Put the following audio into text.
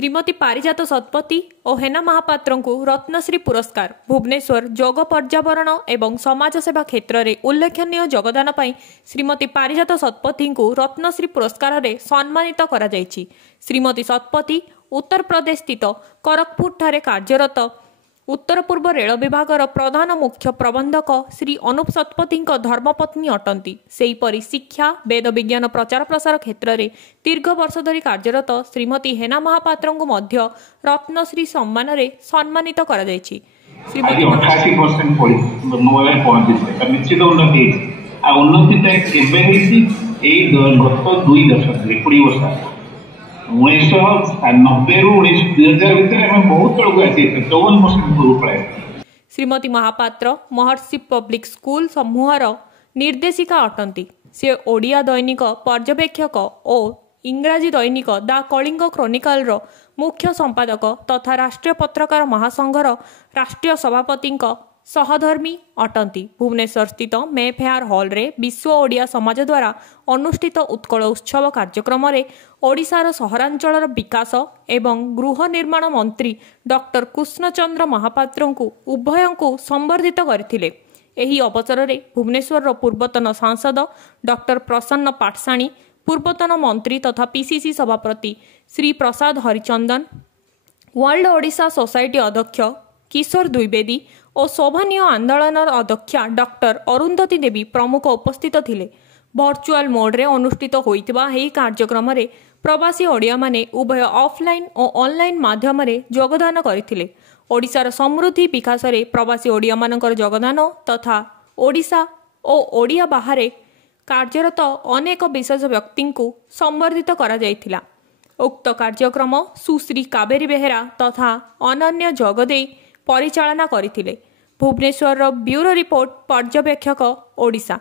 श्रीमती पारिजात शतपथी और हेना महापात्र को रत्नश्री पुरस्कार भुवनेश्वर योग पर्यावरण एवं समाज सेवा क्षेत्र में उल्लेखनीय योगदान पर श्रीमती पारिजात शतपथी को रत्नश्री पुरस्कार से सम्मानित करा जायछि। श्रीमती शतपथी उत्तर प्रदेश स्थित करकपुर ठारे कार्यरत उत्तर पूर्व रेल विभागर प्रधान मुख्य प्रबंधक श्री अनुप शतपथी धर्मपत्नी अटंती। सेहीपरि शिक्षा वेद विज्ञान प्रचार प्रसार क्षेत्र में दीर्घ वर्ष धरी कार्यरत श्रीमती हेना महापात्र को मध्य रत्नश्री सम्मान से सम्मानित करा जायछि। श्रीमती 88% निश्चित उन्नति 1990 श्रीमती महापात्र महर्षि पब्लिक स्कूल समूहर निर्देशिका अटंती। से ओडिया दैनिक पर्यवेक्षक और इंग्राजी दैनिक द कलिंग क्रॉनिकल मुख्य संपादक तथा राष्ट्रीय पत्रकार महासंघर राष्ट्रीय सभापति सहधर्मी अटंती। भुवनेश्वर स्थित मे फेयर हॉल रे विश्व ओडिया समाज द्वारा अनुष्ठित उत्कल उत्सव कार्यक्रम रे ओडिशार सहरांचल विकास एवं गृह निर्माण मंत्री डॉक्टर कृष्णचंद्र महापात्र को उभय को संबर्धित करथिले। एही अवसर रे भुवनेश्वर पूर्वतन सांसद डॉक्टर प्रसन्न पाटसाणी, पूर्वतन मंत्री तथा पीसीसी सभापति श्री प्रसाद हरिचंदन, वर्ल्ड ओडिशा सोसाइटी अध्यक्ष किशोर द्विवेदी और शोभनीय आंदोलन अध्यक्षा डॉक्टर अरुंधती देवी प्रमुख उपस्थित थिले। वर्चुअल मोड रे अनुष्ठित होइतिबा एही कार्यक्रम रे प्रवासी ओडिया माने उभय ऑफलाइन और ऑनलाइन माध्यम रे योगदान करथिले। ओडिशार समृद्धि विकास रे प्रवासी ओडिया मानकर योगदान तथा ओडिशा और ओडिया बाहर कार्यरत अनेक विशेष व्यक्ति को संबर्धित करा जायथिला। उक्त कार्यक्रम सुश्री कावेरी बेहेरा तथा अनन्य जगदे परिचालना करथिले। भुवनेश्वर ब्यूरो रिपोर्ट पर्यवेक्षक ओडिशा।